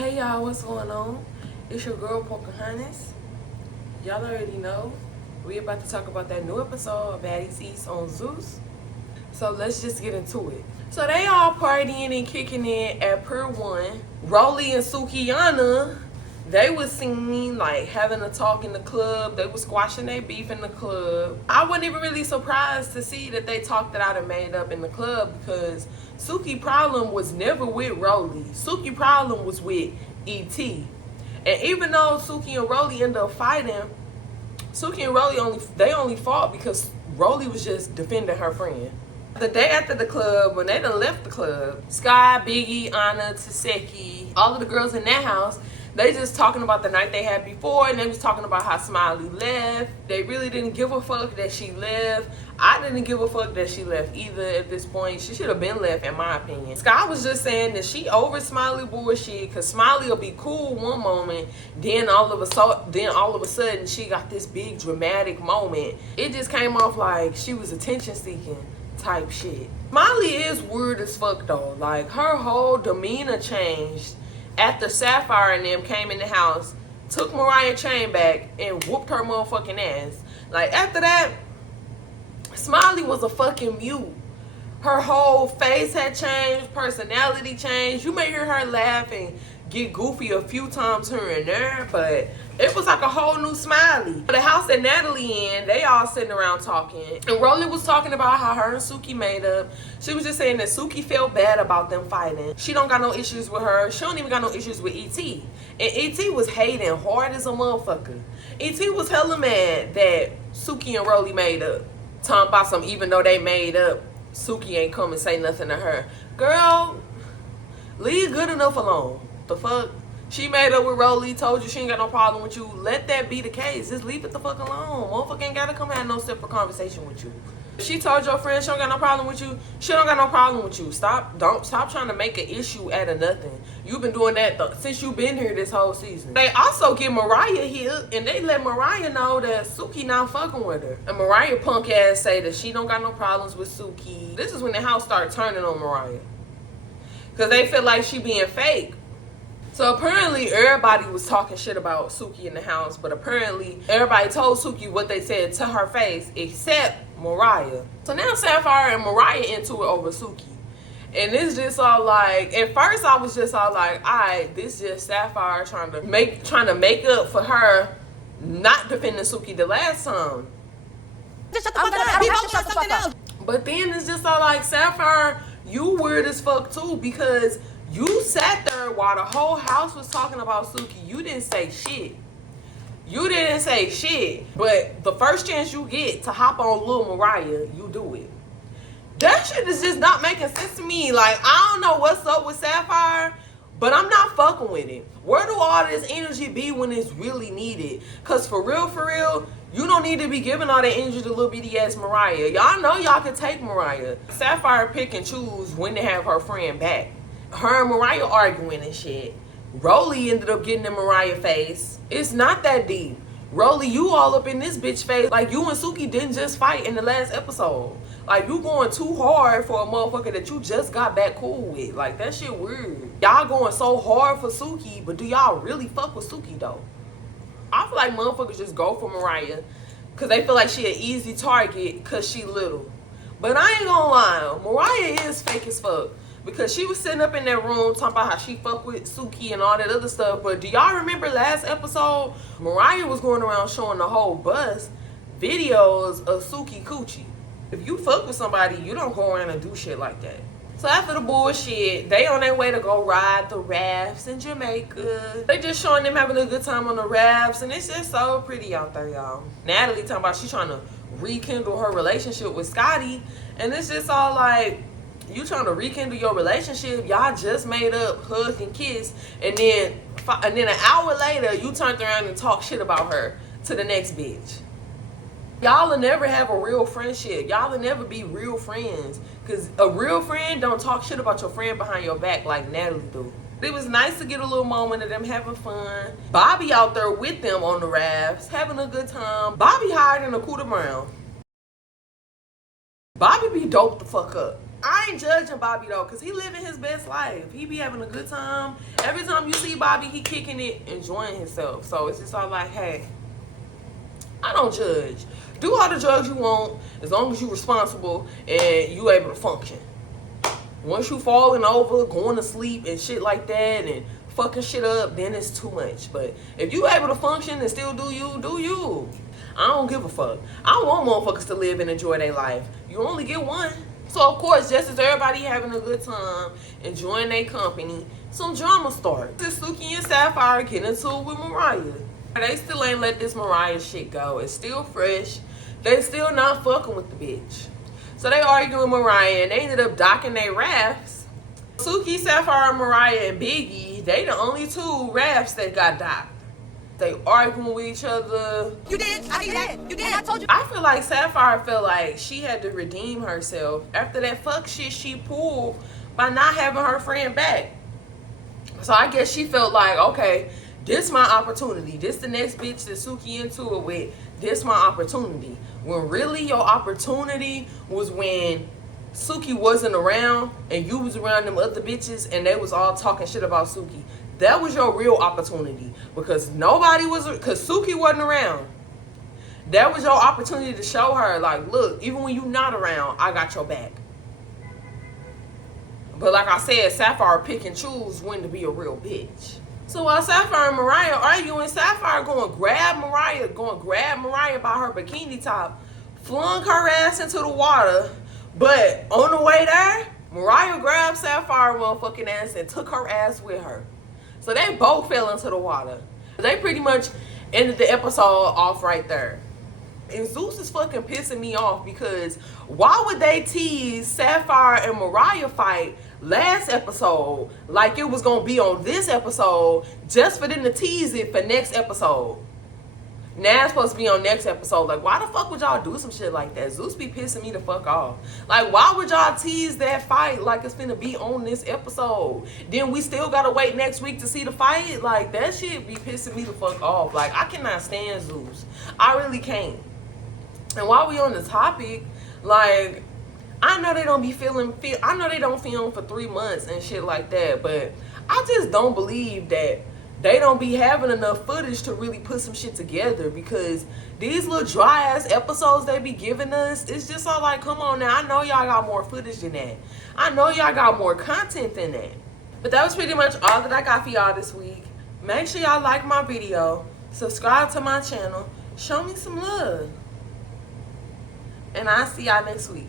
Hey y'all, what's going on? It's your girl Pocahontas. Y'all already know we about to talk about that new episode of Baddies on Zeus. So let's just get into it. So they all partying and kicking in at Pier 1. Rolly and Sukiyana, they was seen like having a talk in the club. They was squashing their beef in the club. I wasn't even really surprised to see that they talked it out and made up in the club because Suki problem was never with Rolly. Suki problem was with E.T. And even though Suki and Rolly ended up fighting, Suki and Rolly only fought because Rolly was just defending her friend. The day after the club, when they done left the club, Sky, Biggie, Anna, Taseki, all of the girls in that house, they just talking about the night they had before, and they was talking about how Smiley left. They really didn't give a fuck that she left. I didn't give a fuck that she left either at this point. She should have been left, in my opinion. Sky was just saying that she over Smiley bullshit, because Smiley will be cool one moment, then all of a sudden she got this big dramatic moment. It just came off like she was attention seeking type shit. Smiley is weird as fuck though. Like, her whole demeanor changed after Sapphire and them came in the house, took Mariah chain back, and whooped her motherfucking ass. Like, after that, Smiley was a fucking mute. Her whole face had changed, personality changed. You may hear her laugh and get goofy a few times here and there, but it was like a whole new Smiley. The house that Natalie in, they all sitting around talking. And Rolly was talking about how her and Suki made up. She was just saying that Suki felt bad about them fighting. She don't got no issues with her. She don't even got no issues with E.T. And E.T. was hating hard as a motherfucker. E.T. was hella mad that Suki and Rolly made up. Talking about some, even though they made up, Suki ain't come and say nothing to her. Girl, leave good enough alone. The fuck? She made up with Rolly, told you she ain't got no problem with you. Let that be the case. Just leave it the fuck alone. Motherfucker ain't gotta come have no separate conversation with you. If she told your friend she don't got no problem with you, she don't got no problem with you. Stop trying to make an issue out of nothing. You've been doing that since you've been here this whole season. They also get Mariah here, and they let Mariah know that Suki not fucking with her. And Mariah punk ass say that she don't got no problems with Suki. This is when the house started turning on Mariah, because they feel like she being fake. So apparently everybody was talking shit about Suki in the house, but apparently everybody told Suki what they said to her face except Mariah. So now Sapphire and Mariah into it over Suki. And it's just all like, at first I was just all like, alright, this just Sapphire trying to make up for her not defending Suki the last time. Just shut the fuck up. You shut the fuck up. But then it's just all like, Sapphire, you weird as fuck too, because you sat there while the whole house was talking about Suki. You didn't say shit. You didn't say shit. But the first chance you get to hop on Lil Mariah, you do it. That shit is just not making sense to me. Like, I don't know what's up with Sapphire, but I'm not fucking with it. Where do all this energy be when it's really needed? Because for real, you don't need to be giving all that energy to little bitty ass Mariah. Y'all know y'all can take Mariah. Sapphire pick and choose when to have her friend back. Her and Mariah arguing and shit. Rolly ended up getting in Mariah's face. It's not that deep. Rolly, you all up in this bitch face. Like, you and Suki didn't just fight in the last episode. Like, you going too hard for a motherfucker that you just got back cool with. Like, that shit weird. Y'all going so hard for Suki, but do y'all really fuck with Suki though? I feel like motherfuckers just go for Mariah because they feel like she an easy target because she little. But I ain't gonna lie, Mariah is fake as fuck. Because she was sitting up in that room talking about how she fuck with Suki and all that other stuff. But do y'all remember last episode? Mariah was going around showing the whole bus videos of Suki coochie. If you fuck with somebody, you don't go around and do shit like that. So after the bullshit, they on their way to go ride the rafts in Jamaica. They just showing them having a good time on the rafts. And it's just so pretty out there, y'all. Natalie talking about she trying to rekindle her relationship with Scotty. And it's just all like, you trying to rekindle your relationship, y'all just made up, hug and kiss, and then an hour later you turned around and talk shit about her to the next bitch. Y'all will never have a real friendship. Y'all will never be real friends, because a real friend don't talk shit about your friend behind your back like Natalie do. It was nice to get a little moment of them having fun. Bobby out there with them on the rafts, having a good time. Bobby hired in a Cooter Brown. Bobby be doped the fuck up. I ain't judging Bobby though, cause he living his best life. He be having a good time. Every time you see Bobby, he kicking it, enjoying himself. So it's just all like, hey, I don't judge. Do all the drugs you want as long as you responsible and you able to function. Once you falling over, going to sleep and shit like that and fucking shit up, then it's too much. But if you able to function and still do you, do you. I don't give a fuck. I want motherfuckers to live and enjoy their life. You only get one. So of course, just as everybody having a good time, enjoying their company, some drama starts. Suki and Sapphire get into it with Mariah. They still ain't let this Mariah shit go. It's still fresh. They still not fucking with the bitch. So they arguing with Mariah and they ended up docking their rafts. Suki, Sapphire, Mariah, and Biggie, they the only two rafts that got docked. They arguing with each other. You did. I did that. You did. I told you. I feel like Sapphire felt like she had to redeem herself after that fuck shit she pulled by not having her friend back. So I guess she felt like, okay, this my opportunity. This the next bitch that Suki into it with. This my opportunity. When really your opportunity was when Suki wasn't around and you was around them other bitches and they was all talking shit about Suki. That was your real opportunity because Suki wasn't around. That was your opportunity to show her, like, look, even when you not around, I got your back. But like I said, Sapphire pick and choose when to be a real bitch. So while Sapphire and Mariah arguing, Sapphire going to grab Mariah by her bikini top, flung her ass into the water. But on the way there, Mariah grabbed Sapphire motherfucking ass and took her ass with her. So they both fell into the water. They pretty much ended the episode off right there. And Zeus is fucking pissing me off because why would they tease Sapphire and Mariah fight last episode like it was gonna be on this episode just for them to tease it for next episode? Now it's supposed to be on next episode. Like, why the fuck would y'all do some shit like that? Zeus be pissing me the fuck off. Like, why would y'all tease that fight like it's finna be on this episode? Then we still gotta wait next week to see the fight? Like, that shit be pissing me the fuck off. Like, I cannot stand Zeus. I really can't. And while we on the topic, like, I know they don't be I know they don't film for 3 months and shit like that, but I just don't believe that they don't be having enough footage to really put some shit together because these little dry ass episodes they be giving us, it's just all like, come on now, I know y'all got more footage than that. I know y'all got more content than that. But that was pretty much all that I got for y'all this week. Make sure y'all like my video, subscribe to my channel, show me some love. And I'll see y'all next week.